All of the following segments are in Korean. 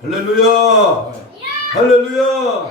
할렐루야! 할렐루야!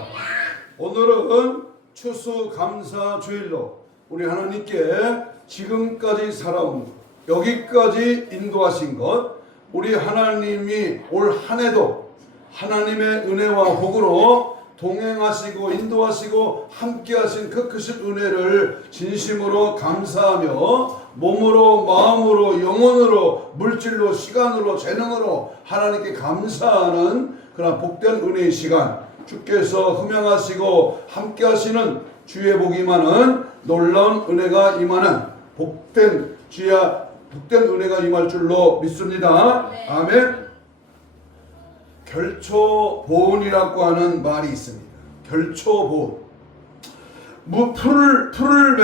오늘은 추수감사 주일로 우리 하나님께 지금까지 살아온 여기까지 인도하신 것, 우리 하나님이 올 한 해도 하나님의 은혜와 복으로 동행하시고 인도하시고 함께하신 그 크신 은혜를 진심으로 감사하며 몸으로 마음으로 영혼으로 물질로 시간으로 재능으로 하나님께 감사하는 그런 복된 은혜의 시간, 주께서 흠양하시고 함께하시는 주의 복이 많은 놀라운 은혜가 임하는 복된 은혜가 임할 줄로 믿습니다. 네. 아멘. 결초보은이라고 하는 말이 있습니다. 결초보은. 풀을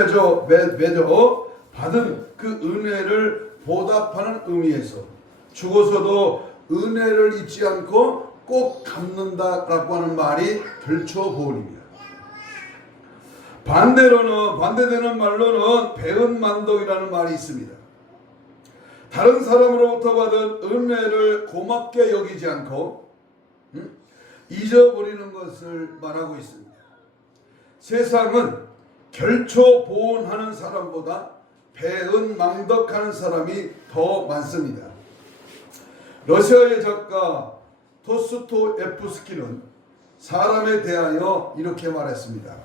맺어 받은 그 은혜를 보답하는 의미에서 죽어서도 은혜를 잊지 않고 꼭 갚는다라고 하는 말이 결초보은입니다. 반대되는 말로는 배은만덕이라는 말이 있습니다. 다른 사람으로부터 받은 은혜를 고맙게 여기지 않고 잊어버리는 것을 말하고 있습니다. 세상은 결초보은하는 사람보다 배은망덕하는 사람이 더 많습니다. 러시아의 작가 도스토옙스키는 사람에 대하여 이렇게 말했습니다.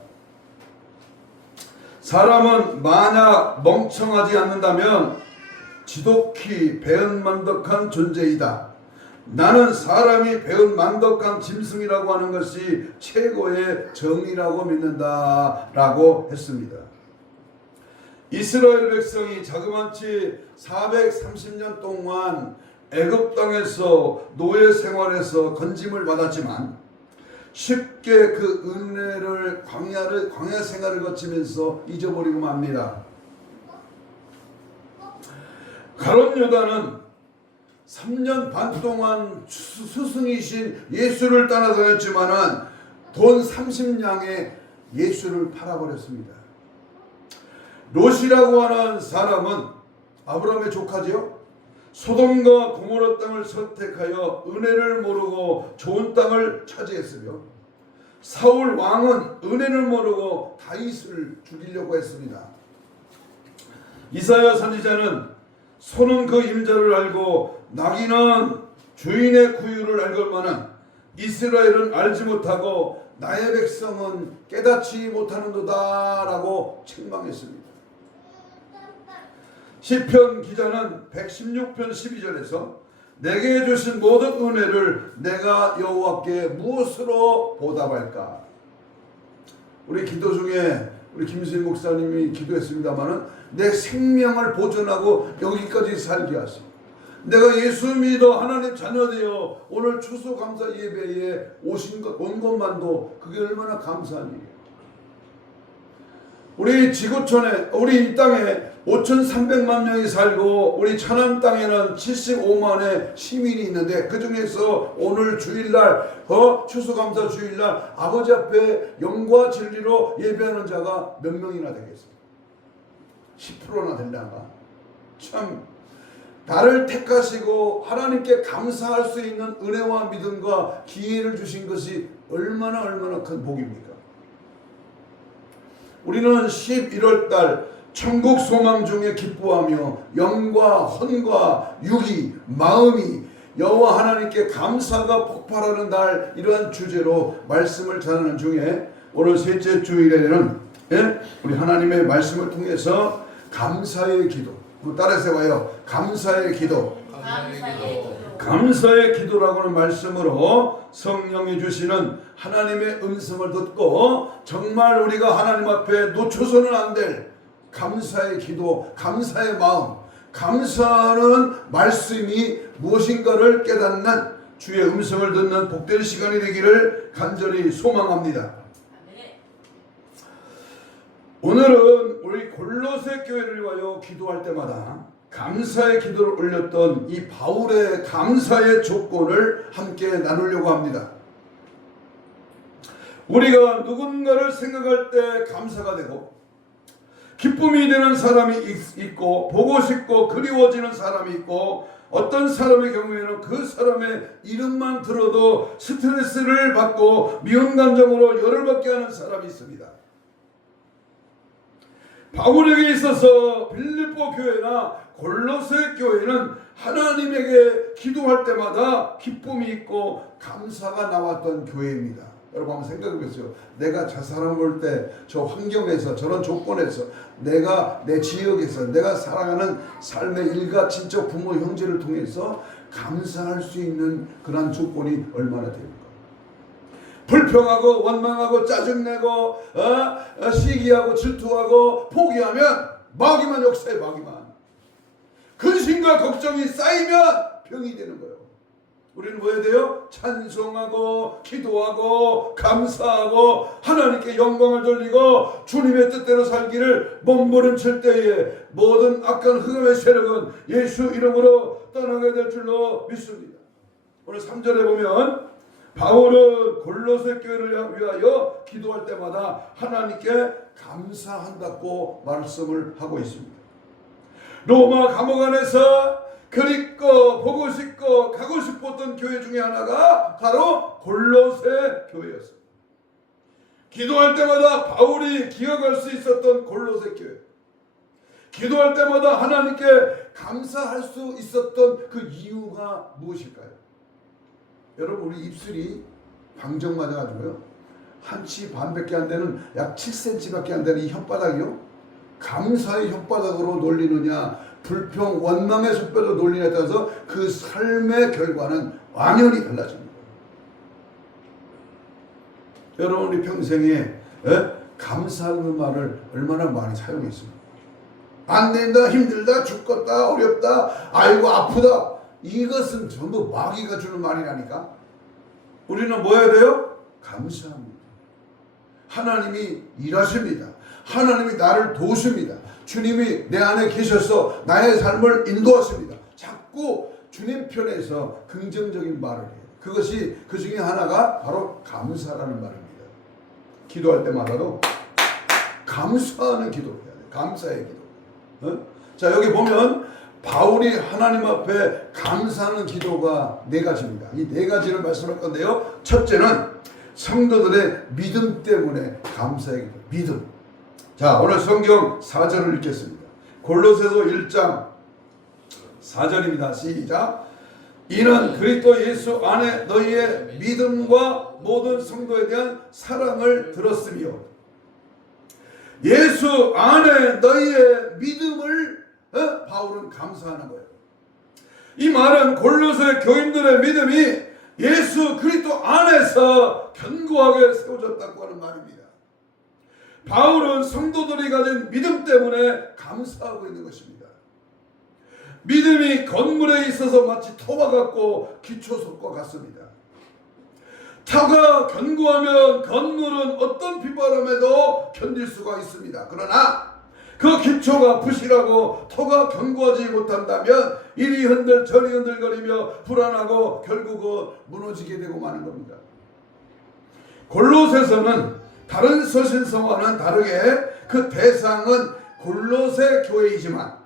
사람은 만약 멍청하지 않는다면 지독히 배은만덕한 존재이다. 나는 사람이 배은만덕한 짐승이라고 하는 것이 최고의 정의라고 믿는다 라고 했습니다. 이스라엘 백성이 자그마치 430년 동안 애굽 땅에서 노예 생활에서 건짐을 받았지만 쉽게 그 은혜를 광야 생활을 거치면서 잊어버리고 맙니다. 가룟 유다는 3년 반 동안 스승이신 예수를 따라다녔지만은 돈 30냥에 예수를 팔아버렸습니다. 롯이라고 하는 사람은 아브라함의 조카지요. 소돔과 고모라 땅을 선택하여 은혜를 모르고 좋은 땅을 차지했으며, 사울 왕은 은혜를 모르고 다윗을 죽이려고 했습니다. 이사야 선지자는 소는 그 임자를 알고 나귀는 주인의 구유를 알걸만은 이스라엘은 알지 못하고 나의 백성은 깨닫지 못하는도다 라고 책망했습니다. 시편 기자는 116편 12절에서 내게 주신 모든 은혜를 내가 여호와께 무엇으로 보답할까? 우리 기도 중에 우리 김수희 목사님이 기도했습니다마는 내 생명을 보존하고 여기까지 살게 하시고, 내가 예수 믿어 하나님 자녀 되어 오늘 추수감사 예배에 온 것만도 그게 얼마나 감사한 일이에요. 우리 지구촌에, 우리 이 땅에 5,300만 명이 살고 우리 천안 땅에는 75만의 시민이 있는데, 그 중에서 오늘 주일날 추수감사 주일날 아버지 앞에 영과 진리로 예배하는 자가 몇 명이나 되겠습니까? 10%나 될란가? 참 나를 택하시고 하나님께 감사할 수 있는 은혜와 믿음과 기회를 주신 것이 얼마나 큰 복입니까? 우리는 11월달 천국 소망 중에 기뻐하며 영과 혼과 육이 마음이 여호와 하나님께 감사가 폭발하는 날, 이러한 주제로 말씀을 전하는 중에 오늘 셋째 주일에는 우리 하나님의 말씀을 통해서 감사의 기도, 따라서 해봐요. 감사의 기도. 감사의 기도라고 하는 말씀으로 성령이 주시는 하나님의 음성을 듣고 정말 우리가 하나님 앞에 놓쳐서는 안 될 감사의 기도, 감사의 마음, 감사하는 말씀이 무엇인가를 깨닫는 주의 음성을 듣는 복된 시간이 되기를 간절히 소망합니다. 오늘은 우리 골로새 교회를 위하여 기도할 때마다 감사의 기도를 올렸던 이 바울의 감사의 조건을 함께 나누려고 합니다. 우리가 누군가를 생각할 때 감사가 되고, 기쁨이 되는 사람이 있고, 보고 싶고 그리워지는 사람이 있고, 어떤 사람의 경우에는 그 사람의 이름만 들어도 스트레스를 받고 미운 감정으로 열을 받게 하는 사람이 있습니다. 바울에게 있어서 빌립보 교회나 골로새 교회는 하나님에게 기도할 때마다 기쁨이 있고 감사가 나왔던 교회입니다. 여러분 한번 생각해 보세요. 내가 저 사람 볼 때 저 환경에서 저런 조건에서 내가 내 지역에서 내가 살아가는 삶의 일가 친척 부모 형제를 통해서 감사할 수 있는 그런 조건이 얼마나 됩니까? 불평하고 원망하고 짜증내고 시기하고 질투하고 포기하면 마귀만 역사해. 마귀만 근심과 걱정이 쌓이면 병이 되는 거예요. 우리는 뭐 해야 돼요? 찬송하고 기도하고 감사하고 하나님께 영광을 돌리고 주님의 뜻대로 살기를 몸부림칠 때에 모든 악한 흑암의 세력은 예수 이름으로 떠나게 될 줄로 믿습니다. 오늘 3절에 보면 바울은 골로새 교회를 위하여 기도할 때마다 하나님께 감사한다고 말씀을 하고 있습니다. 로마 감옥 안에서 그립고 보고 싶고 가고 싶었던 교회 중에 하나가 바로 골로새 교회였습니다. 기도할 때마다 바울이 기억할 수 있었던 골로새 교회, 기도할 때마다 하나님께 감사할 수 있었던 그 이유가 무엇일까요? 여러분, 우리 입술이 방정 맞아가지고요, 한치 반밖에 안 되는 약 7cm밖에 안 되는 이 혓바닥이요, 감사의 혓바닥으로 놀리느냐 불평 원망의 혓바닥으로 놀리느냐에 따라서 그 삶의 결과는 완연히 달라집니다. 여러분, 우리 평생에 감사하는 말을 얼마나 많이 사용했습니까? 안 된다, 힘들다, 죽겠다, 어렵다, 아이고 아프다, 이것은 전부 마귀가 주는 말이라니까. 우리는 뭐 해야 돼요? 감사합니다. 하나님이 일하십니다. 하나님이 나를 도우십니다. 주님이 내 안에 계셔서 나의 삶을 인도하십니다. 자꾸 주님 편에서 긍정적인 말을 해요. 그것이 그 중에 하나가 바로 감사라는 말입니다. 기도할 때마다도 감사하는 기도를 해야 돼요. 감사의 기도. 자, 여기 보면 바울이 하나님 앞에 감사하는 기도가 4가지입니다. 이 4가지를 말씀할 건데요. 첫째는 성도들의 믿음 때문에 감사의 기도. 믿음. 자, 오늘 성경 4절을 읽겠습니다. 골로새서 1장 4절입니다. 시작. 이는 그리스도 예수 안에 너희의 믿음과 모든 성도에 대한 사랑을 들었으며, 예수 안에 너희의 믿음을 바울은 감사하는 거예요. 이 말은 골로새 교인들의 믿음이 예수 그리스도 안에서 견고하게 세워졌다고 하는 말입니다. 바울은 성도들이 가진 믿음 때문에 감사하고 있는 것입니다. 믿음이 건물에 있어서 마치 터와 같고 기초석과 같습니다. 터가 견고하면 건물은 어떤 비바람에도 견딜 수가 있습니다. 그러나 그 기초가 부실하고 터가 견고하지 못한다면 이리 흔들 저리 흔들거리며 불안하고 결국은 무너지게 되고 마는 겁니다. 골로새서는 다른 서신서와는 다르게 그 대상은 골로새 교회이지만,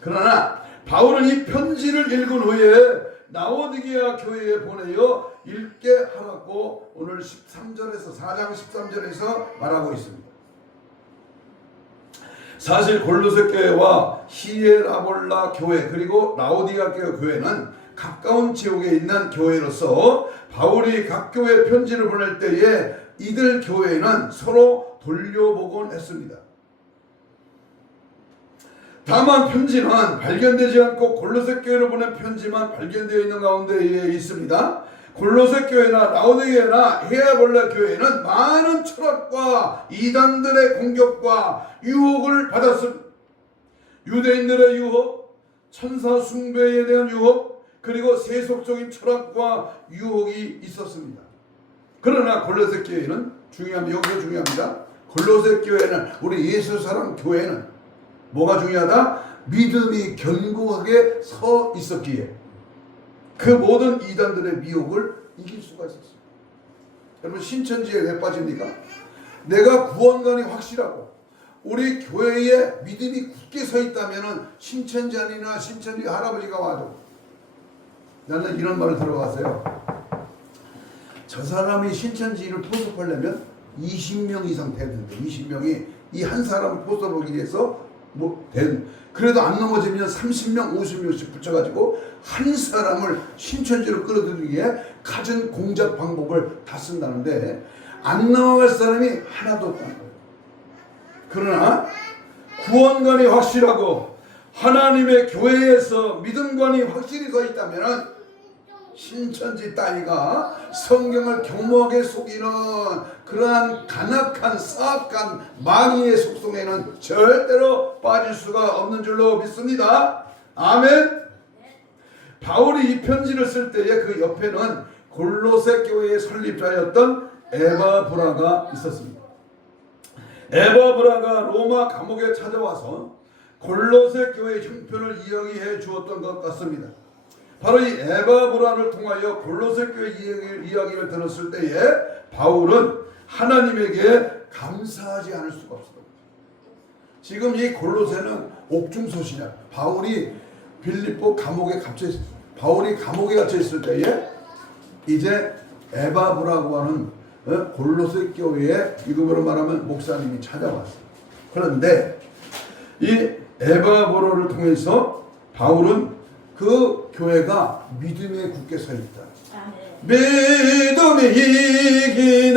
그러나 바울은 이 편지를 읽은 후에 라오디게아 교회에 보내어 읽게 하라고 오늘 13절에서 4장 13절에서 말하고 있습니다. 사실 골로새 교회와 히에라볼라 교회 그리고 라오디게아 교회는 가까운 지역에 있는 교회로서 바울이 각 교회에 편지를 보낼 때에 이들 교회는 서로 돌려보곤 했습니다. 다만 편지는 발견되지 않고 골로새 교회로 보낸 편지만 발견되어 있는 가운데 있습니다. 골로새 교회나 라오디게아나 히에라볼라 교회는 많은 철학과 이단들의 공격과 유혹을 받았습니다. 유대인들의 유혹, 천사 숭배에 대한 유혹, 그리고 세속적인 철학과 유혹이 있었습니다. 그러나 골로새 교회는 중요합니다. 여기가 중요합니다. 골로새 교회는, 우리 예수 사랑 교회는 뭐가 중요하다? 믿음이 견고하게 서 있었기에 그 모든 이단들의 미혹을 이길 수가 있었습니다. 여러분, 신천지에 왜 빠집니까? 내가 구원관이 확실하고 우리 교회에 믿음이 굳게 서 있다면은 신천지아니나 신천지 할아버지가 와도 나는 이런 말을 들어봤어요. 저 사람이 신천지를 포섭하려면 20명 이상 돼야 된대. 20명이 이 한 사람을 포섭하기 위해서 그래도 안 넘어지면 30명, 50명씩 붙여가지고 한 사람을 신천지로 끌어들이기 위해 갖은 공작 방법을 다 쓴다는데 안 넘어갈 사람이 하나도 없다는 거예요. 그러나 구원관이 확실하고 하나님의 교회에서 믿음관이 확실히 서 있다면 신천지 따위가 성경을 교묘하게 속이는 그러한 간악한 사악한 마귀의 속성에는 절대로 빠질 수가 없는 줄로 믿습니다. 아멘. 바울이 이 편지를 쓸 때에 그 옆에는 골로새 교회의 설립자였던 에바브라가 있었습니다. 에바브라가 로마 감옥에 찾아와서 골로새 교회의 형편을 이야기해 주었던 것 같습니다. 바로 이 에바브라를 통하여 골로새 교회 이야기를 들었을 때에 바울은 하나님에게 감사하지 않을 수가 없습니다. 지금 이 골로새는 옥중소시냐. 바울이 빌립보 감옥에 갇혀 있었어요. 바울이 감옥에 갇혀 있을 때에 이제 에바브라고 하는 골로새 교회의 이름으로 말하면 목사님이 찾아왔어요. 그런데 이 에바브라를 통해서 바울은 그 교회가 믿음에 굳게 서 있다. 믿음이 이기네,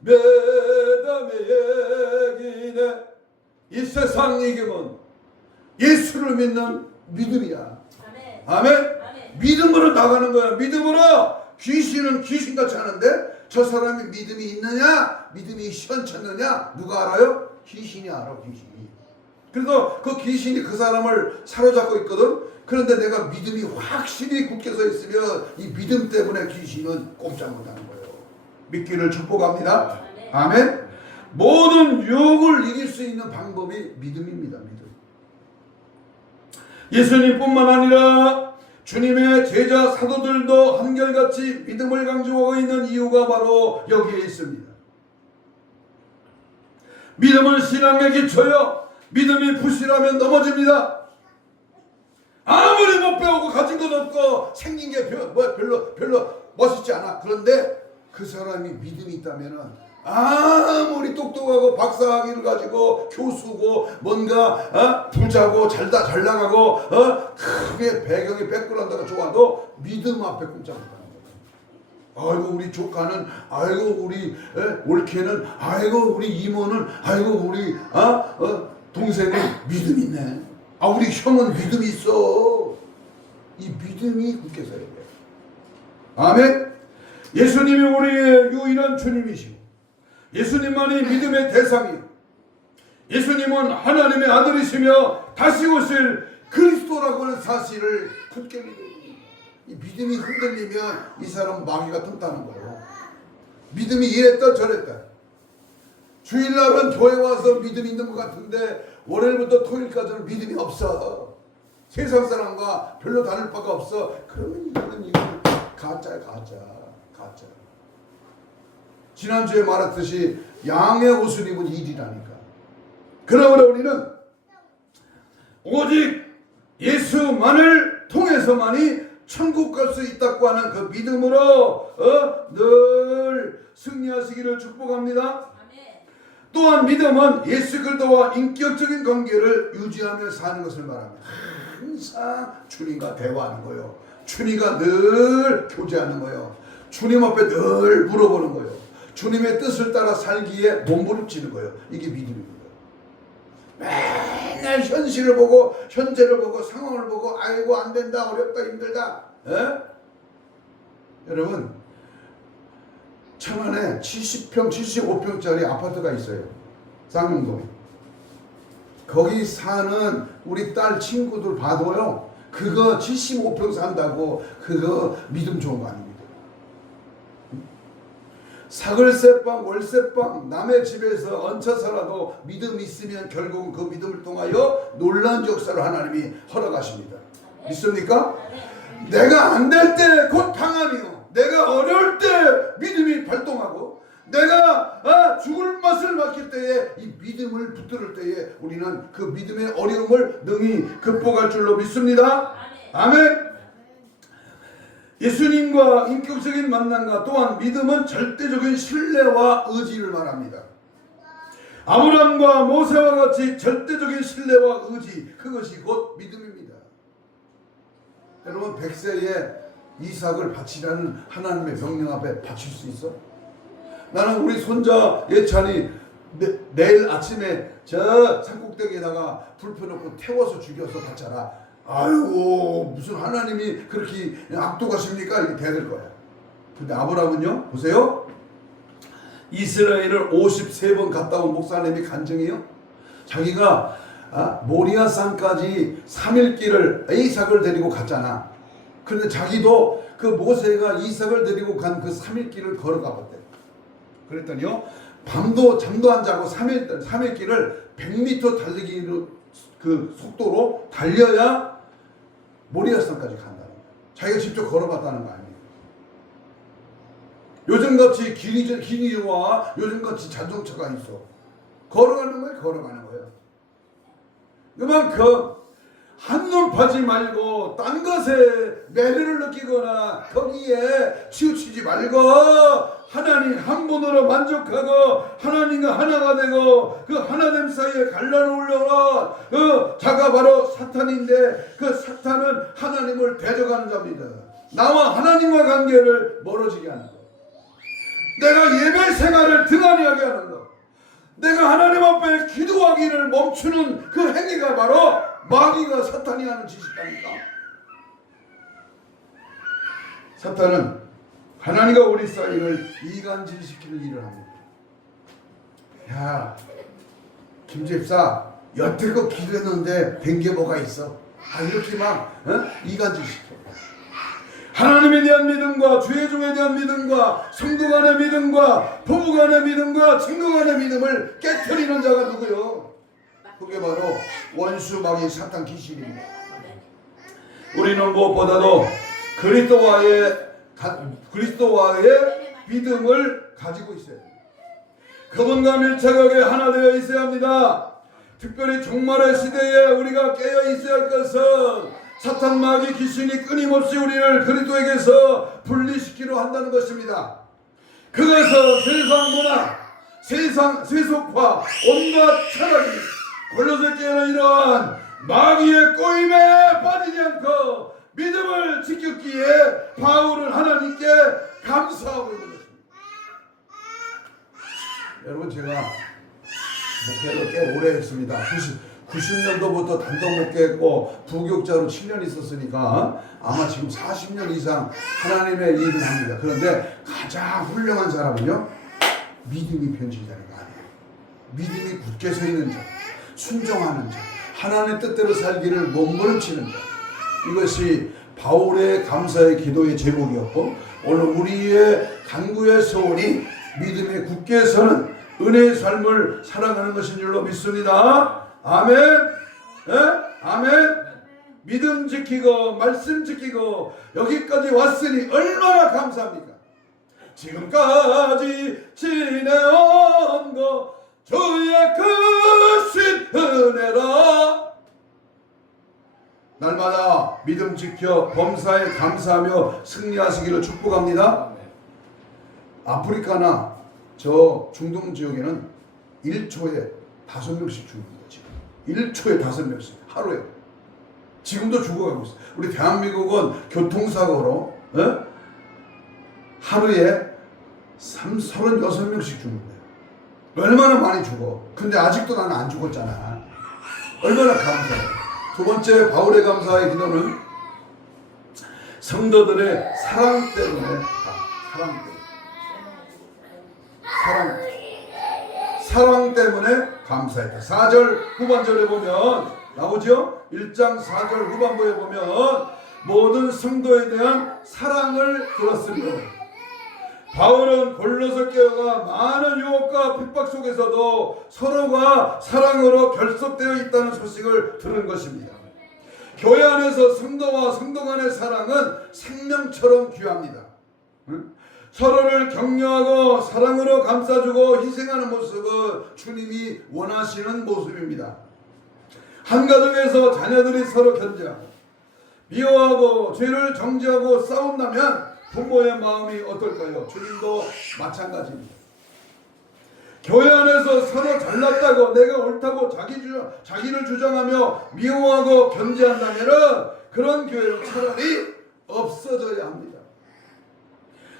믿음이 이기네. 이 세상 이기면 예수를 믿는 믿음이야. 아멘. 믿음으로 나가는 거야. 믿음으로. 귀신은 귀신같이 하는데 저 사람이 믿음이 있느냐, 믿음이 시원찮느냐 누가 알아요? 귀신이 알아. 귀신이. 그래서 그 귀신이 그 사람을 사로잡고 있거든. 그런데 내가 믿음이 확실히 굳게 서 있으면 이 믿음 때문에 귀신은 꼼짝 못하는 거예요. 믿기를 축복합니다. 아멘. 모든 유혹을 이길 수 있는 방법이 믿음입니다. 믿음. 예수님뿐만 아니라 주님의 제자 사도들도 한결같이 믿음을 강조하고 있는 이유가 바로 여기에 있습니다. 믿음은 신앙의 기초요. 믿음이 부실하면 넘어집니다. 아무리 못 배우고 가진 것 없고 생긴 게 별로 멋있지 않아. 그런데 그 사람이 믿음이 있다면은 아무리 똑똑하고 박사학위를 가지고 교수고 뭔가 부자고 잘 나가고 크게 배경이 백그라운드가 좋아도 믿음 앞에 꼼짝 못하는 거야. 아이고 우리 조카는, 아이고 우리 올케는, 아이고 우리 이모는, 아이고 우리 동생은 믿음 있네. 우리 형은 믿음이 있어. 이 믿음이 굳게 서야 돼. 아멘. 예수님이 우리의 유일한 주님이시고 예수님만이 믿음의 대상이요. 예수님은 하나님의 아들이시며 다시 오실 그리스도라고 하는 사실을 굳게 믿습니다. 이 믿음이 흔들리면 이 사람은 마귀가 튼다는 거예요. 믿음이 이랬다 저랬다. 주일날은 교회 와서 믿음 있는 것 같은데 월요일부터 토요일까지는 믿음이 없어. 세상 사람과 별로 다를 바가 없어. 그러면 이거는 가짜야. 가짜. 지난주에 말했듯이 양의 옷을 입은 일이라니까. 그러므로 우리는 오직 예수만을 통해서만이 천국 갈 수 있다고 하는 그 믿음으로 늘 승리하시기를 축복합니다. 또한 믿음은 예수 그리스도와 인격적인 관계를 유지하며 사는 것을 말합니다. 항상 주님과 대화하는 거예요. 주님과 늘 교제하는 거예요. 주님 앞에 늘 물어보는 거예요. 주님의 뜻을 따라 살기에 몸부림치는 거예요. 이게 믿음입니다. 맨날 현실을 보고 현재를 보고 상황을 보고 아이고 안 된다, 어렵다, 힘들다. 여러분 천안에 70평, 75평짜리 아파트가 있어요. 쌍용동에. 거기 사는 우리 딸 친구들 봐도요. 그거 75평 산다고 그거 믿음 좋은 거 아닙니다. 사글세방, 월세방, 남의 집에서 얹혀 살아도 믿음 있으면 결국은 그 믿음을 통하여 놀라운 역사를 하나님이 허락하십니다. 믿습니까? 내가 안 될 때 곧 강함이요. 내가 어려울 때 믿음이 발동하고 내가 죽을 맛을 맡길 때에 이 믿음을 붙들을 때에 우리는 그 믿음의 어려움을 능히 극복할 줄로 믿습니다. 아멘. 예수님과 인격적인 만남과 또한 믿음은 절대적인 신뢰와 의지를 말합니다. 아브라함과 모세와 같이 절대적인 신뢰와 의지, 그것이 곧 믿음입니다. 여러분, 100세에 이삭을 바치라는 하나님의 명령 앞에 바칠 수 있어? 나는 우리 손자 예찬이 내일 아침에 저 산꼭대기에다가 불 펴놓고 태워서 죽여서 바쳐라. 아이고, 무슨 하나님이 그렇게 악독하십니까? 이렇게 돼야 될 거야. 근데 아브라함은요, 보세요. 이스라엘을 53번 갔다 온 목사님이 간증해요. 자기가 모리아산까지 3일 길을 이삭을 데리고 갔잖아. 그런데 자기도 그 모세가 이삭을 데리고 간 그 3일 길을 걸어가 봤대. 그랬더니요, 밤도 잠도 안 자고 3일 길을 100m 달리기로 그 속도로 달려야 모리아산까지 간다는 거야. 자기가 직접 걸어봤다는 거 아니에요. 요즘같이 길이와 요즘같이 자동차가 있어. 걸어가는 거예요. 걸어가는 거예요. 그만큼 한눈 파지 말고 딴 것에 매료를 느끼거나 거기에 치우치지 말고 하나님 한 분으로 만족하고 하나님과 하나가 되고 그 하나됨 사이에 갈라놓으려고 그 자가 바로 사탄인데 그 사탄은 하나님을 대적하는 자입니다. 나와 하나님과 관계를 멀어지게 하는 것, 내가 예배 생활을 등한히 하게 하는 것, 내가 하나님 앞에 기도하기를 멈추는 그 행위가 바로 마귀가 사탄이 하는 짓이라니까. 사탄은 하나님과 우리 사이를 이간질시키는 일을 합니다. 야, 김집사 여태껏 기도했는데 된 게 뭐가 있어? 이렇게 막 이간질시켜. 하나님에 대한 믿음과 주의 종에 대한 믿음과 성도 간의 믿음과 부부 간의 믿음과 친구 간의 믿음을 깨트리는 자가 누구요? 그게 바로 원수 마귀 사탄 귀신입니다. 우리는 무엇보다도 그리스도와의 믿음을 가지고 있어야 됩니다. 그분과 밀착하게 하나 되어 있어야 합니다. 특별히 종말의 시대에 우리가 깨어 있어야 할 것은 사탄 마귀 귀신이 끊임없이 우리를 그리스도에게서 분리시키려 한다는 것입니다. 그것은 세상 문화, 세상 세속화, 온갖 철학이 골로새께는 이러한 마귀의 꼬임에 빠지지 않고 믿음을 지켰기에 바울은 하나님께 감사하고 있는 것입니다. 여러분, 제가 목회를 꽤 오래 했습니다. 90년도부터 단독 목회했고 부교육자로 7년 있었으니까 아마 지금 40년 이상 하나님의 일을 합니다. 그런데 가장 훌륭한 사람은요, 믿음이 변질되는 거 아니에요. 믿음이 굳게 서 있는 자, 순종하는 자, 하나님의 뜻대로 살기를 몸부림치는 자, 이것이 바울의 감사의 기도의 제목이었고, 오늘 우리의 간구의 소원이 믿음에 굳게 서는 은혜의 삶을 살아가는 것인 줄로 믿습니다. 아멘. 아멘. 믿음 지키고 말씀 지키고 여기까지 왔으니 얼마나 감사합니까? 지금까지 지내온 거 주의 크신 은혜라. 날마다 믿음 지켜 범사에 감사하며 승리하시기를 축복합니다. 아프리카나 저 중동 지역에는 1초에 5명씩 죽는 거지. 1초에 5명씩 하루에. 지금도 죽어가고 있어. 우리 대한민국은 교통사고로 하루에 36명씩 죽는데 얼마나 많이 죽어. 근데 아직도 나는 안 죽었잖아. 얼마나 감사해. 두 번째 바울의 감사의 기도는 성도들의 사랑 때문에, 사랑 때문에 감사했다. 4절 후반절에 보면 나오죠? 1장 4절 후반부에 보면 모든 성도에 대한 사랑을 들었으며, 바울은 골로새 교회가 많은 유혹과 핍박 속에서도 서로가 사랑으로 결속되어 있다는 소식을 들은 것입니다. 교회 안에서 성도와 성도 간의 사랑은 생명처럼 귀합니다. 서로를 격려하고 사랑으로 감싸주고 희생하는 모습은 주님이 원하시는 모습입니다. 한 가정에서 자녀들이 서로 견제하고 미워하고 죄를 정죄하고 싸운다면 부모의 마음이 어떨까요? 주님도 마찬가지입니다. 교회 안에서 서로 잘났다고 내가 옳다고 자기를 주장하며 미워하고 견제한다면 그런 교회는 차라리 없어져야 합니다.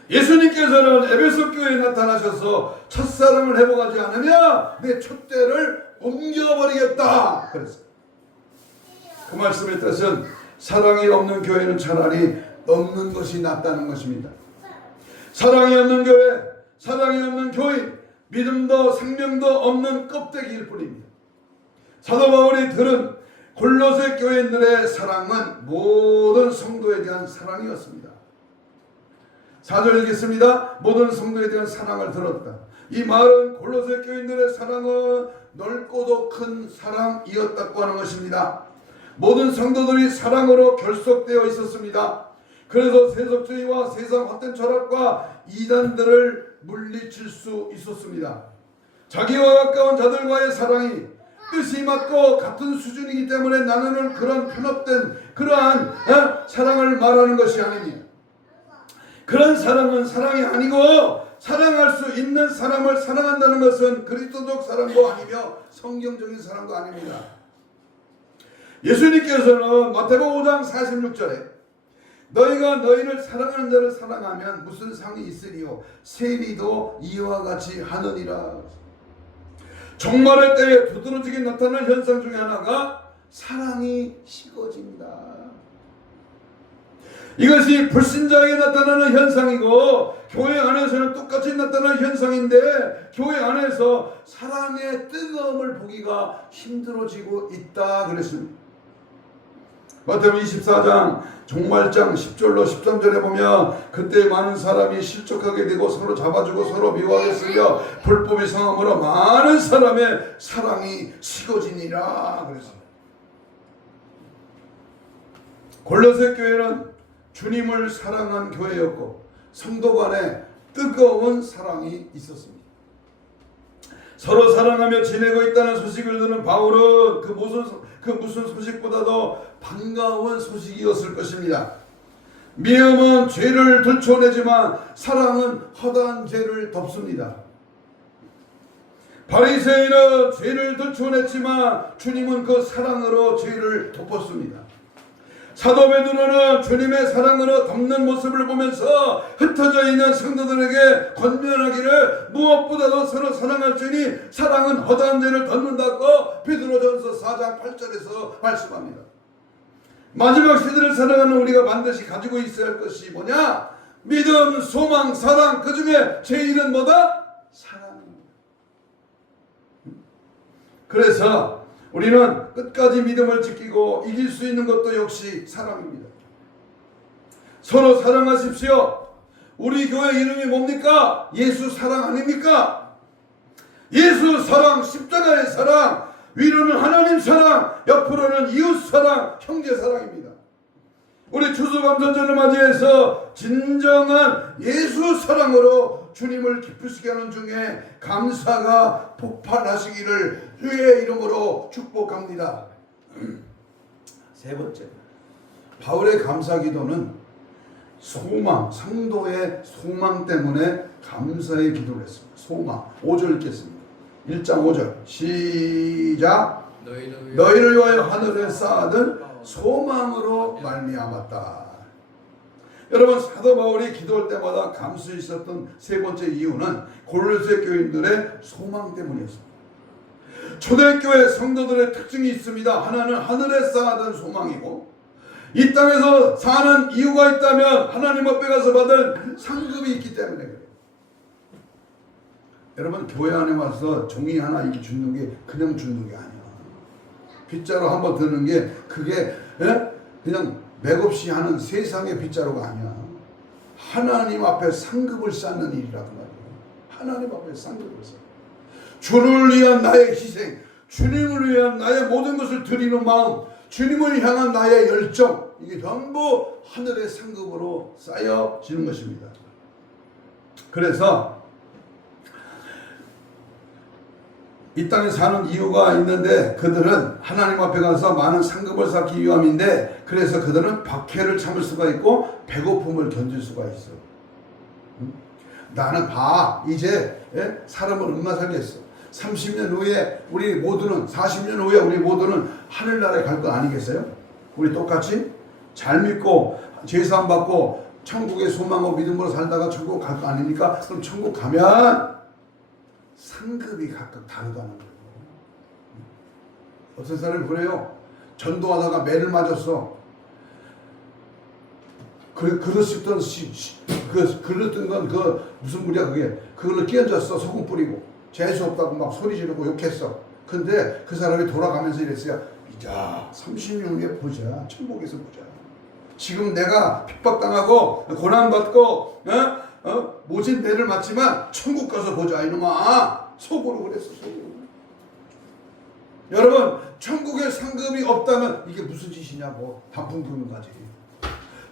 예수님께서는 에베소 교회에 나타나셔서 첫사랑을 회복하지 않으면 내 촛대를 옮겨버리겠다 그랬어요. 그 말씀의 뜻은 사랑이 없는 교회는 차라리 없는 것이 낫다는 것입니다. 사랑이 없는 교회, 사랑이 없는 교인, 믿음도 생명도 없는 껍데기일 뿐입니다. 사도 바울이 들은 골로새 교인들의 사랑은 모든 성도에 대한 사랑이었습니다. 4절 읽겠습니다. 모든 성도에 대한 사랑을 들었다. 이 말은 골로새 교인들의 사랑은 넓고도 큰 사랑이었다고 하는 것입니다. 모든 성도들이 사랑으로 결속되어 있었습니다. 그래서 세속주의와 세상 헛된 철학과 이단들을 물리칠 수 있었습니다. 자기와 가까운 자들과의 사랑이 뜻이 맞고 같은 수준이기 때문에 나누는 그런 편협된 그러한 사랑을 말하는 것이 아닙니다. 그런 사랑은 사랑이 아니고 사랑할 수 있는 사람을 사랑한다는 것은 그리스도적 사랑도 아니며 성경적인 사랑도 아닙니다. 예수님께서는 마태복음 5장 46절에 너희가 너희를 사랑하는 자를 사랑하면 무슨 상이 있으리요 세리도 이와 같이 하느니라. 종말의 때에 두드러지게 나타나는 현상 중에 하나가 사랑이 식어집니다. 이것이 불신자에게 나타나는 현상이고 교회 안에서는 똑같이 나타나는 현상인데 교회 안에서 사랑의 뜨거움을 보기가 힘들어지고 있다 그랬습니다. 마태복음 24장 종말장 10절로 13절에 보면 그때 많은 사람이 실족하게 되고 서로 잡아주고 서로 미워하게 쓰여 불법이 성함으로 많은 사람의 사랑이 식어지니라 그랬습니다. 골로새 교회는 주님을 사랑한 교회였고 성도 간에 뜨거운 사랑이 있었습니다. 서로 사랑하며 지내고 있다는 소식을 듣는 바울은 그 무슨 소식보다도 반가운 소식이었을 것입니다. 미움은 죄를 들춰내지만 사랑은 허다한 죄를 덮습니다. 바리새인은 죄를 들춰냈지만 주님은 그 사랑으로 죄를 덮었습니다. 사도 베드로는 주님의 사랑으로 덮는 모습을 보면서 흩어져 있는 성도들에게 권면하기를 무엇보다도 서로 사랑할지니 사랑은 허다한 죄를 덮는다고 베드로전서 4장 8절에서 말씀합니다. 마지막 시대를 살아가는 우리가 반드시 가지고 있어야 할 것이 뭐냐? 믿음, 소망, 사랑. 그 중에 제일은 뭐다? 사랑입니다. 그래서 우리는 끝까지 믿음을 지키고 이길 수 있는 것도 역시 사랑입니다. 서로 사랑하십시오. 우리 교회 이름이 뭡니까? 예수 사랑 아닙니까? 예수 사랑, 십자가의 사랑, 위로는 하나님 사랑, 옆으로는 이웃 사랑, 형제 사랑입니다. 우리 추수감사절을 맞이해서 진정한 예수 사랑으로 주님을 기쁘시게 하는 중에 감사가 폭발하시기를 주의 이름으로 축복합니다. 세 번째, 바울의 감사기도는 소망, 성도의 소망 때문에 감사의 기도를 했습니다. 소망, 5절 읽겠습니다. 1장 5절 시작. 너희를 위하여 하늘에 쌓아둔 소망으로 말미암았다. 여러분, 사도 바울이 기도할 때마다 감수 있었던 세 번째 이유는 골로새 교인들의 소망 때문이었습니다. 초대교회 성도들의 특징이 있습니다. 하나는 하늘에 쌓아둔 소망이고 이 땅에서 사는 이유가 있다면 하나님 앞에 가서 받을 상급이 있기 때문에 그래요. 여러분, 교회 안에 와서 종이 하나 이렇게 주는 게 그냥 주는 게 아니야. 빗자루 한번 드는 게 그게 그냥 맥없이 하는 세상의 빗자루가 아니야. 하나님 앞에 상급을 쌓는 일이라고 말이야. 하나님 앞에 상급을 쌓는. 주를 위한 나의 희생, 주님을 위한 나의 모든 것을 드리는 마음, 주님을 향한 나의 열정, 이게 전부 하늘의 상급으로 쌓여지는 것입니다. 그래서 이 땅에 사는 이유가 있는데 그들은 하나님 앞에 가서 많은 상급을 쌓기 위함인데 그래서 그들은 박해를 참을 수가 있고 배고픔을 견딜 수가 있어. 나는 이제 사람을 얼마나 살겠어. 30년 후에 우리 모두는 40년 후에 우리 모두는 하늘나라에 갈 거 아니겠어요? 우리 똑같이 잘 믿고 제사함 받고 천국의 소망과 믿음으로 살다가 천국 갈 거 아닙니까? 그럼 천국 가면 상급이 각각 다르다는 거예요. 어떤 사람이 그래요. 전도하다가 매를 맞았어. 그릇 씹던 그릇던 건 무슨 물이야 그게. 그걸로 끼얹었어. 소금 뿌리고 재수 없다고 막 소리 지르고 욕했어. 근데 그 사람이 돌아가면서 이랬어요. 야 30년 후에 보자. 천국에서 보자. 지금 내가 핍박당하고 고난받고 모진 배를 맞지만 천국 가서 보자 이놈아. 속으로 그랬어. 속으로. 여러분 천국에 상급이 없다면 이게 무슨 짓이냐고 단풍 부는 거지.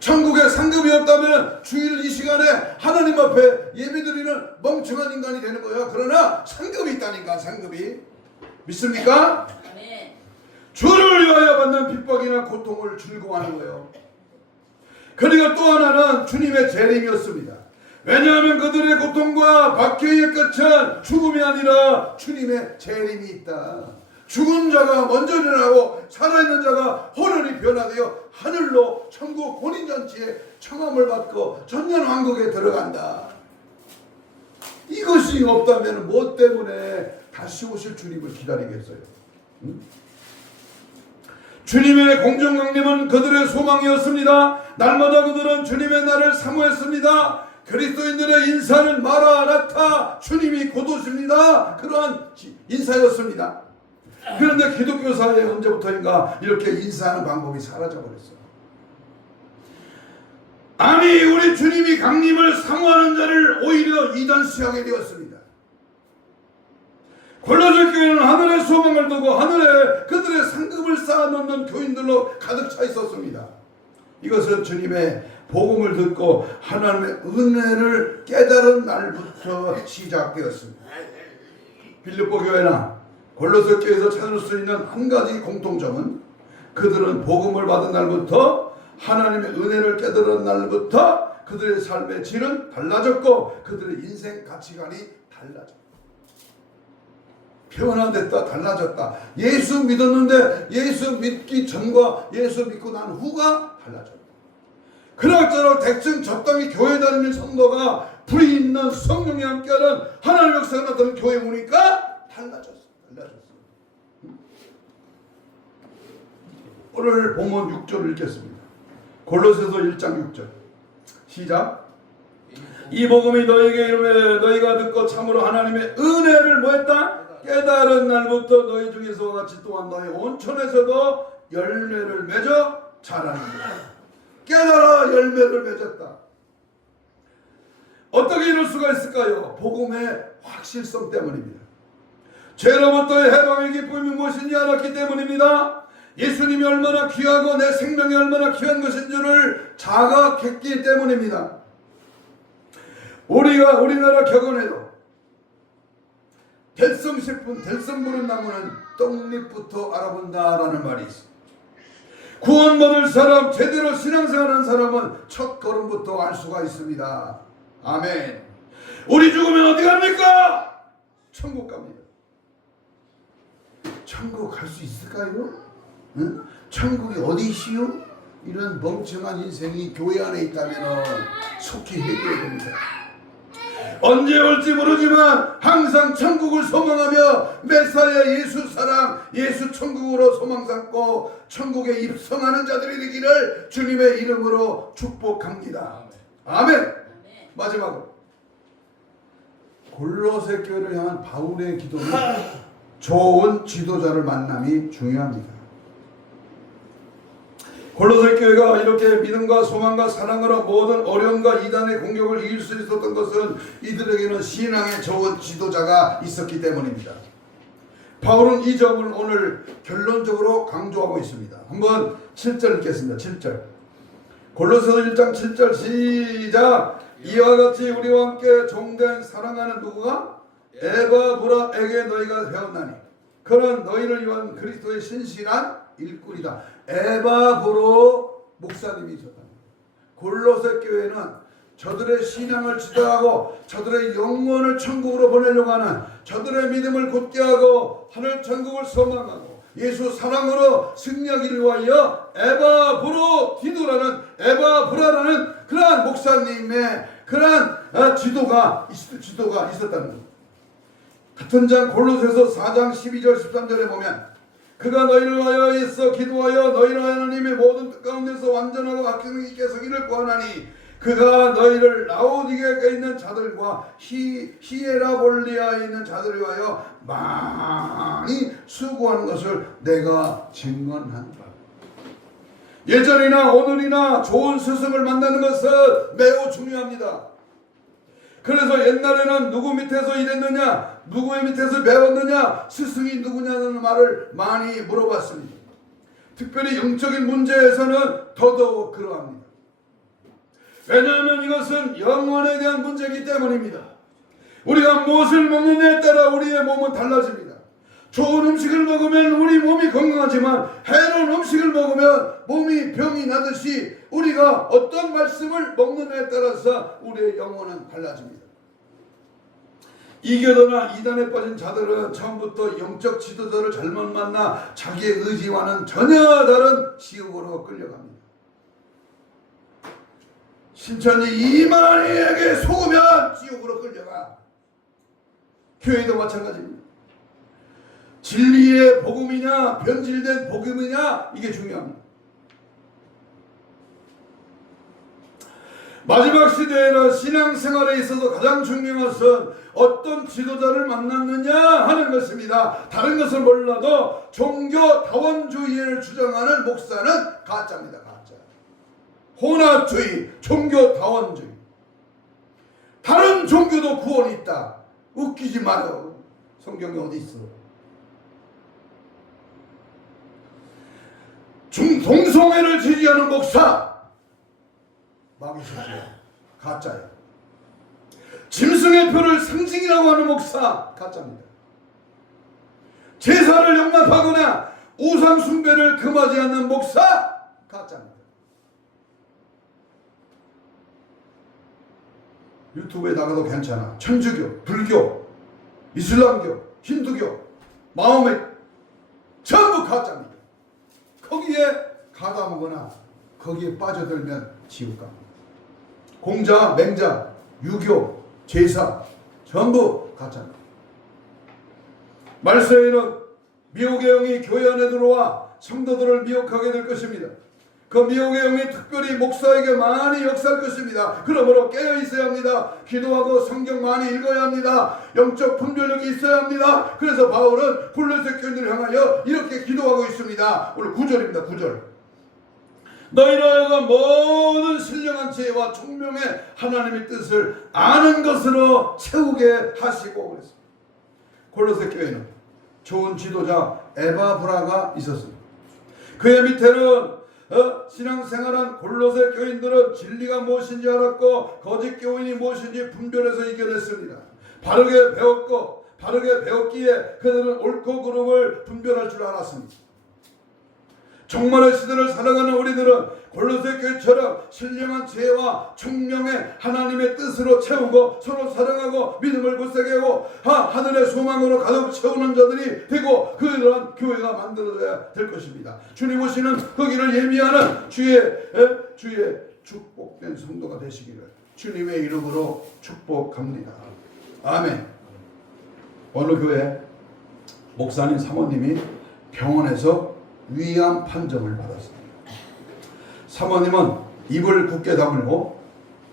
천국에 상급이 없다면 주일 이 시간에 하나님 앞에 예배드리는 멍청한 인간이 되는 거야. 그러나 상급이 있다니까. 상급이 믿습니까? 아멘. 주를 위하여 받는 핍박이나 고통을 즐거워하는 거예요. 그리고 또 하나는 주님의 재림이었습니다. 왜냐하면 그들의 고통과 박해의 끝은 죽음이 아니라 주님의 재림이 있다. 죽은 자가 먼저 일어나고 살아있는 자가 혼연히 변화되어 하늘로 천국 본인잔치에 청함을 받고 전년왕국에 들어간다. 이것이 없다면 뭐 때문에 다시 오실 주님을 기다리겠어요? 응? 주님의 공중강림은 그들의 소망이었습니다. 날마다 그들은 주님의 날을 사모했습니다. 그리스도인들의 인사는 마라나타, 주님이 곧 오십니다. 그러한 인사였습니다. 그런데 기독교 사회에 언제부터인가 이렇게 인사하는 방법이 사라져버렸어요. 아니 우리 주님이 강림을 사모하는 자를 오히려 이단시하게 되었습니다. 골로새 교회는 하늘의 소망을 두고 하늘에 그들의 상급을 쌓아놓는 교인들로 가득 차 있었습니다. 이것은 주님의 복음을 듣고 하나님의 은혜를 깨달은 날부터 시작되었습니다. 빌립보 교회나 골로새 교회에서 찾을 수 있는 한 가지 공통점은 그들은 복음을 받은 날부터 하나님의 은혜를 깨달은 날부터 그들의 삶의 질은 달라졌고 그들의 인생 가치관이 달라졌다. 변화됐다. 달라졌다. 예수 믿었는데 예수 믿기 전과 예수 믿고 난 후가 달라졌다. 그럭저럭 대충 적당히 교회 다니는 성도가 불이 있는 성령이 함께하는 하나님의 역사가 나타나는 교회 오니까 달라졌어. 오늘 본문 6절을 읽겠습니다. 골로새서 1장 6절 시작. 이 복음이 너희에게 이르매 너희가 듣고 참으로 하나님의 은혜를 뭐했다? 깨달은 날부터 너희 중에서 같이 또한 너희 온천에서도 열매를 맺어 자라는다. 깨달아 열매를 맺었다. 어떻게 이럴 수가 있을까요? 복음의 확실성 때문입니다. 죄로부터의 해방의 기쁨이 무엇인지 알았기 때문입니다. 예수님이 얼마나 귀하고 내 생명이 얼마나 귀한 것인 줄을 자각했기 때문입니다. 우리나라 격언에도 될성식품, 될성 부른 나무는 떡잎부터 알아본다라는 말이 있습니다. 구원받을 사람, 제대로 신앙생활하는 사람은 첫 걸음부터 알 수가 있습니다. 아멘. 우리 죽으면 어디 갑니까? 천국 갑니다. 천국 갈 수 있을까요? 응? 천국이 어디시오? 이런 멍청한 인생이 교회 안에 있다면 속히 해결해야 됩니다. 언제 올지 모르지만 항상 천국을 소망하며 메사야 예수 사랑, 예수 천국으로 소망 삼고 천국에 입성하는 자들이 되기를 주님의 이름으로 축복합니다. 아멘. 마지막으로 골로새 교회를 향한 바울의 기도는 좋은 지도자를 만남이 중요합니다. 골로새 교회가 이렇게 믿음과 소망과 사랑으로 모든 어려움과 이단의 공격을 이길 수 있었던 것은 이들에게는 신앙의 좋은 지도자가 있었기 때문입니다. 바울은 이 점을 오늘 결론적으로 강조하고 있습니다. 한번 7절 읽겠습니다. 7절. 골로새서 1장 7절 시작. 이와 같이 우리와 함께 종된 사랑하는 누구가? 에바브라에게 너희가 배웠나니 그는 너희를 위한 그리스도의 신실한 일꾼이다. 에바브로 목사님이 있었다. 골로새 교회는 저들의 신앙을 지도하고 저들의 영혼을 천국으로 보내려고 하는 저들의 믿음을 굳게 하고 하늘 천국을 소망하고 예수 사랑으로 승리하기를 위하여 에바브로 디도라는 에바브라라는 그러한 목사님의 그러한 지도가 있었다는 겁니다. 같은 장 골로새서 4장 12절 13절에 보면 그가 너희를 위하여 있어 기도하여 너희를 하나님의 모든 뜻 가운데서 완전하고 박경 있게 서기를 구하나니 그가 너희를 라오디게에 있는 자들과 히에라볼리아에 있는 자들을 위하여 많이 수고하는 것을 내가 증언한다. 예전이나 오늘이나 좋은 스승을 만나는 것은 매우 중요합니다. 그래서 옛날에는 누구 밑에서 일했느냐, 누구의 밑에서 배웠느냐, 스승이 누구냐는 말을 많이 물어봤습니다. 특별히 영적인 문제에서는 더더욱 그러합니다. 왜냐하면 이것은 영혼에 대한 문제이기 때문입니다. 우리가 무엇을 먹느냐에 따라 우리의 몸은 달라집니다. 좋은 음식을 먹으면 우리 몸이 건강하지만 해로운 음식을 먹으면 몸이 병이 나듯이 우리가 어떤 말씀을 먹느냐에 따라서 우리의 영혼은 달라집니다. 이교도나 이단에 빠진 자들은 처음부터 영적 지도자를 잘못 만나 자기의 의지와는 전혀 다른 지옥으로 끌려갑니다. 신천지 이만희에게 속으면 지옥으로 끌려가. 교회도 마찬가지입니다. 진리의 복음이냐 변질된 복음이냐 이게 중요합니다. 마지막 시대에는 신앙생활에 있어서 가장 중요한 것은 어떤 지도자를 만났느냐 하는 것입니다. 다른 것을 몰라도 종교 다원주의를 주장하는 목사는 가짜입니다. 가짜. 혼합주의, 종교 다원주의. 다른 종교도 구원이 있다. 웃기지 마요. 성경에 어디 있어? 동성애를 지지하는 목사 마귀소리야. 가짜야. 짐승의 표를 상징이라고 하는 목사 가짜입니다. 제사를 용납하거나 우상 숭배를 금하지 않는 목사 가짜입니다. 유튜브에 나가도 괜찮아. 천주교, 불교, 이슬람교, 힌두교, 마호메 전부 가짜입니다. 거기에 가담하거나 거기에 빠져들면 지옥 갑니다. 공자, 맹자, 유교, 제사 전부 가짜입니다. 말세에는 미혹의 영이 교회 안에 들어와 성도들을 미혹하게 될 것입니다. 그 미혹의 영이 특별히 목사에게 많이 역사할 것입니다. 그러므로 깨어 있어야 합니다. 기도하고 성경 많이 읽어야 합니다. 영적 분별력이 있어야 합니다. 그래서 바울은 골로새 교인들을 향하여 이렇게 기도하고 있습니다. 오늘 9절입니다. 9절. 너희로 하여금 모든 신령한 지혜와 총명의 하나님의 뜻을 아는 것으로 채우게 하시고 그랬습니다. 골로새 교회는 좋은 지도자 에바브라가 있었습니다. 그의 밑에는 신앙생활한 골로새 교인들은 진리가 무엇인지 알았고 거짓 교인이 무엇인지 분별해서 이겨냈습니다. 바르게 배웠고 바르게 배웠기에 그들은 옳고 그름을 분별할 줄 알았습니다. 종말의 시대를 살아가는 우리들은 골로새 교회처럼 신령한 지혜와 총명의 하나님의 뜻으로 채우고 서로 사랑하고 믿음을 굳세게 하고 하늘의 소망으로 가득 채우는 자들이 되고 그러한 교회가 만들어져야 될 것입니다. 주님 오시는 그 길을 예비하는 주의 축복된 성도가 되시기를 주님의 이름으로 축복합니다. 아멘. 어느 교회 목사님 사모님이 병원에서 위암 판정을 받았습니다. 사모님은 입을 굳게 다물고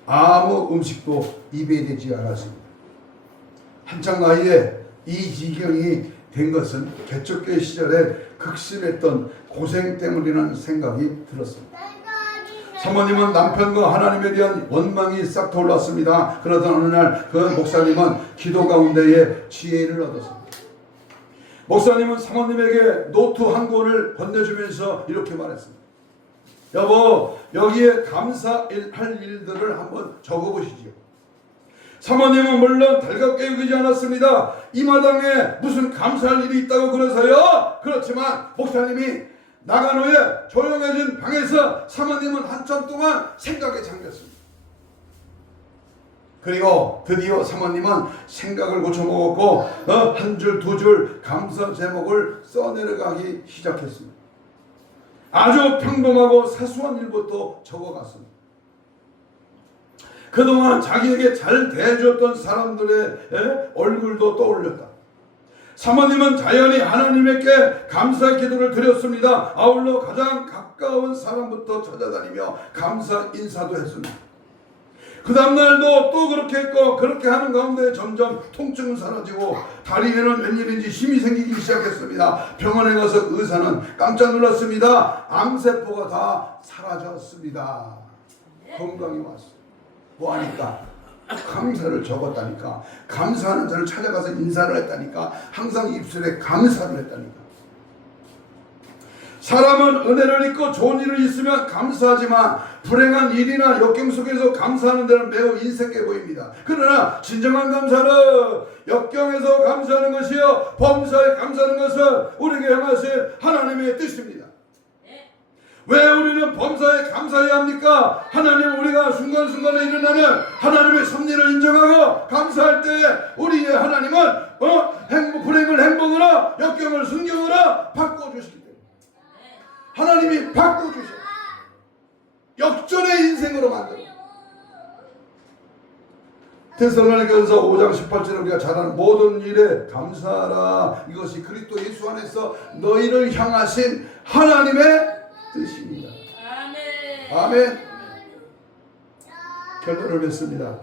아무 음식도 입에 대지 않았습니다. 한창 나이에 이 지경이 된 것은 개척교회 시절에 극심했던 고생 때문이라는 생각이 들었습니다. 사모님은 남편과 하나님에 대한 원망이 싹 돌았습니다. 그러던 어느 날 그 목사님은 기도 가운데에 지혜를 얻었습니다. 목사님은 사모님에게 노트 한 권을 건네주면서 이렇게 말했습니다. 여보, 여기에 감사할 일들을 한번 적어보시죠. 사모님은 물론 달갑게 여기지 않았습니다. 이 마당에 무슨 감사할 일이 있다고 그래서요. 그렇지만 목사님이 나간 후에 조용해진 방에서 사모님은 한참 동안 생각에 잠겼습니다. 그리고 드디어 사모님은 생각을 고쳐먹었고 한 줄 두 줄 감사 제목을 써내려가기 시작했습니다. 아주 평범하고 사소한 일부터 적어갔습니다. 그동안 자기에게 잘 대해줬던 사람들의 얼굴도 떠올렸다. 사모님은 자연히 하나님께 감사의 기도를 드렸습니다. 아울러 가장 가까운 사람부터 찾아다니며 감사 인사도 했습니다. 그 다음날도 또 그렇게 했고, 그렇게 하는 가운데 점점 통증은 사라지고 다리에는 웬일인지 힘이 생기기 시작했습니다. 병원에 가서 의사는 깜짝 놀랐습니다. 암세포가 다 사라졌습니다. 건강이 왔어요. 뭐하니까? 감사를 적었다니까. 감사하는 자를 찾아가서 인사를 했다니까. 항상 입술에 감사를 했다니까. 사람은 은혜를 입고 좋은 일을 있으면 감사하지만 불행한 일이나 역경 속에서 감사하는 데는 매우 인색해 보입니다. 그러나 진정한 감사는 역경에서 감사하는 것이요 범사에 감사하는 것은 우리에게 행하신 하나님의 뜻입니다. 왜 우리는 범사에 감사해야 합니까? 하나님, 우리가 순간순간에 일어나는 하나님의 섭리를 인정하고 감사할 때 우리의 하나님은 불행을 행복으로, 역경을 순경으로 바꿔주시기 때문에 하나님이 바꿔주셔. 역전의 인생으로 만들어. 데살로니가전서 5장 18절에 우리가 잘 아는 모든 일에 감사하라. 이것이 그리스도 예수 안에서 너희를 향하신 하나님의 뜻입니다. 아멘. 아멘. 결론을 맺습니다.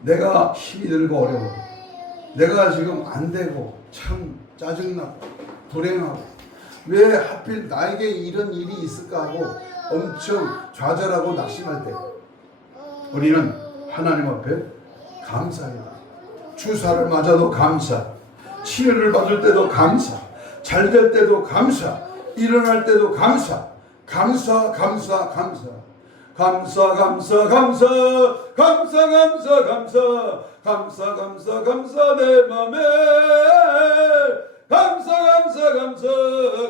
내가 힘이 들고 어려워. 내가 지금 안 되고 참 짜증나고 불행하고 왜 하필 나에게 이런 일이 있을까 하고 엄청 좌절하고 낙심할 때 우리는 하나님 앞에 감사해요. 주사를 맞아도 감사, 치료를 받을 때도 감사, 잘 될 때도 감사, 일어날 때도 감사, 감사, 감사, 감사, 감사, 감사, 감사, 감사, 감사, 감사, 감사, 감사, 감사, 내 맘에 감사, 감사, 감사,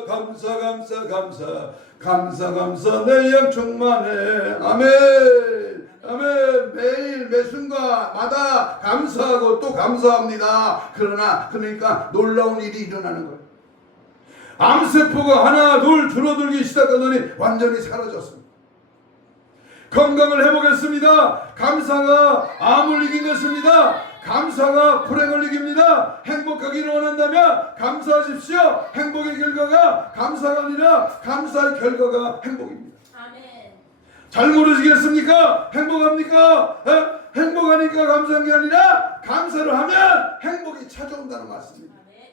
감사, 감사, 감사, 감사, 감사, 내 영充만해. 아멘. 아멘. 매일 매 순간마다 감사하고 또 감사합니다. 그러니까 놀라운 일이 일어나는 거예요. 암세포가 하나 둘 줄어들기 시작하더니 완전히 사라졌습니다. 건강을 회복했습니다. 감사가 암을 이긴 것입니다. 감사가 불행을 이깁니다. 행복하기를 원한다면 감사하십시오. 행복의 결과가 감사가 아니라 감사의 결과가 행복입니다. 아멘. 잘 모르시겠습니까? 행복합니까? 행복하니까 감사한 게 아니라 감사를 하면 행복이 찾아온다는 말씀입니다. 아멘.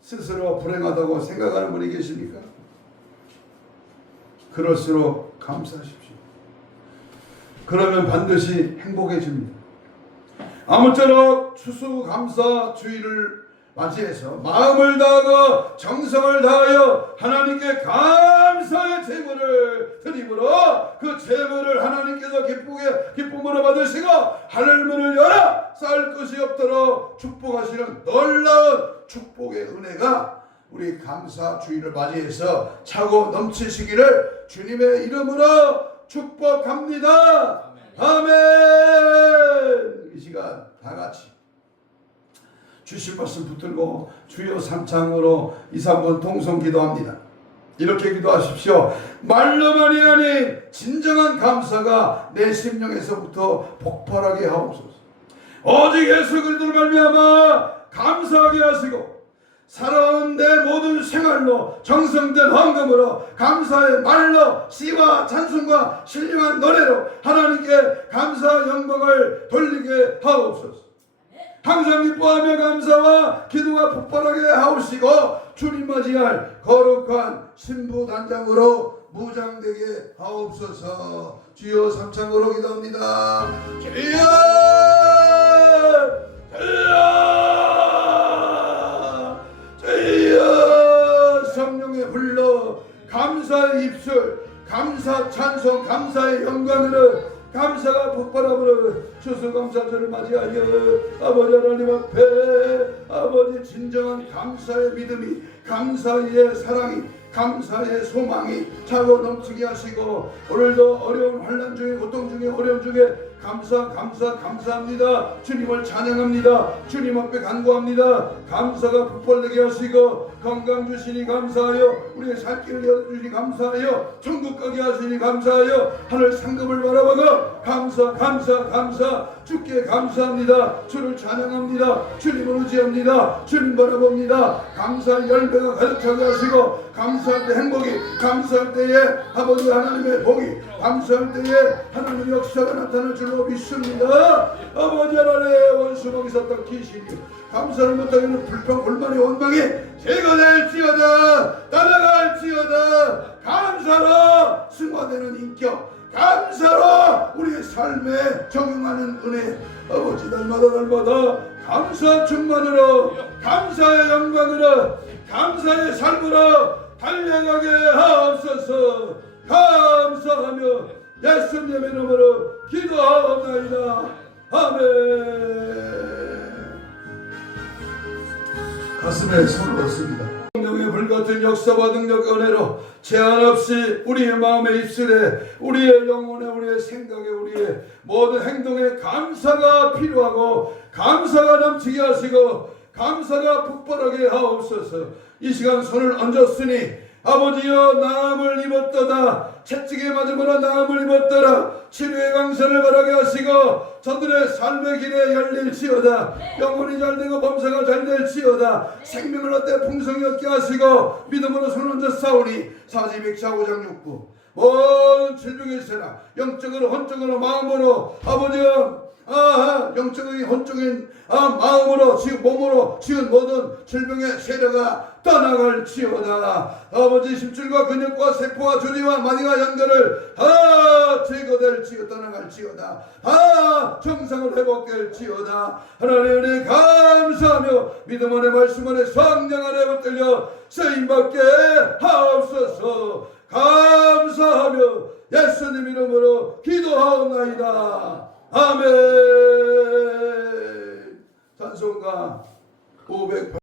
스스로 불행하다고 생각하는 분이 계십니까? 그럴수록 감사하십시오. 그러면 반드시 행복해집니다. 아무쪼록 추수감사 주일을 맞이해서 마음을 다하고 정성을 다하여 하나님께 감사의 제물을 드림으로 그 제물을 하나님께서 기쁨으로 받으시고 하늘문을 열어 쌓을 것이 없도록 축복하시는 놀라운 축복의 은혜가 우리 감사 주일을 맞이해서 차고 넘치시기를 주님의 이름으로 축복합니다. 아멘. 이 시간 다 같이 주실 말씀 붙들고 주여 삼창으로 2, 3분 통성 기도합니다. 이렇게 기도하십시오. 말로만이 아닌 진정한 감사가 내 심령에서부터 폭발하게 하옵소서. 오직 예수 그리스도를 말미암아 감사하게 하시고 살아온 내 모든 생활로 정성된 헌금으로 감사의 말로 시와 찬송과 신령한 노래로 하나님께 감사 영광을 돌리게 하옵소서. 항상 기뻐하며 감사와 기도가 폭발하게 하옵시고 주님 맞이할 거룩한 신부단장으로 무장되게 하옵소서. 주여 삼창으로 기도합니다. 주여 주여 성령의 불러 감사의 입술, 감사 찬송, 감사의 영광으로 감사가 폭발함으로 추수감사절을 맞이하여 아버지 하나님 앞에 아버지 진정한 감사의 믿음이, 감사의 사랑이, 감사의 소망이 차고 넘치게 하시고, 오늘도 어려운 환난 중에, 고통 중에, 어려움 중에 감사합니다. 주님을 찬양합니다. 주님 앞에 간구합니다. 감사가 폭발되게 하시고, 건강 주시니 감사하여, 우리의 살 길을 열어주시니 감사하여, 천국 가게 하시니 감사하여, 하늘 상급을 바라보고 감사 주께 감사합니다. 주를 찬양합니다. 주님을 의지합니다. 주님 바라봅니다. 감사의 열매가 가득 차게 하시고, 감사할 때 행복이, 감사할 때에 아버지 하나님의 복이, 감사할 때에 하나님의 역사가 나타날 줄로 믿습니다. 아버지 하나님, 원수먹이 섰던 귀신이 감사를 못하기는 불평, 불만이, 원망이 제거 될지어다, 따라갈지어다. 감사로 승화되는 인격, 감사로 우리의 삶에 적용하는 은혜, 아버지 날마다 감사 충만으로, 감사의 영광으로, 감사의 삶으로 달려가게 하옵소서. 감사하며 예수님의 이름으로 기도하옵나이다. 아멘. 가슴에 손을 얹습니다. 성령의 불같은 역사와 능력 은혜로 제한 없이 우리의 마음의 입술에, 우리의 영혼에, 우리의 생각에, 우리의 모든 행동에 감사가 필요하고, 감사가 넘치게 하시고, 감사가 폭발하게 하옵소서. 이 시간 손을 얹었으니 아버지여, 나음을 입었도다. 채찍에 맞음으로 나음을 입었더라. 치료의 강선을 바라게 하시고, 저들의 삶의 길에 열릴지어다. 영혼이 잘되고 범사가 잘될지어다. 생명을 얻되 풍성히 얻게 하시고, 믿음으로 손을 얹어 싸우니 사지백자 5장 6부 모든 질병의 세라, 영적으로 혼적으로 마음으로 아버지여, 영적인 혼적인 마음으로, 지금 몸으로 지은 모든 질병의 세력가 떠나갈지어다. 아버지 심줄과 근육과 세포와 조리와 마디와 연결을 제거될지어다. 떠나갈지어다. 정상을 회복될지어다. 하나님 은혜 감사하며 믿음 안에 말씀 안에 성령 안에 붙들려 쓰임받게 하옵소서. 감사하며 예수님 이름으로 기도하옵나이다. 아멘. 찬송가 508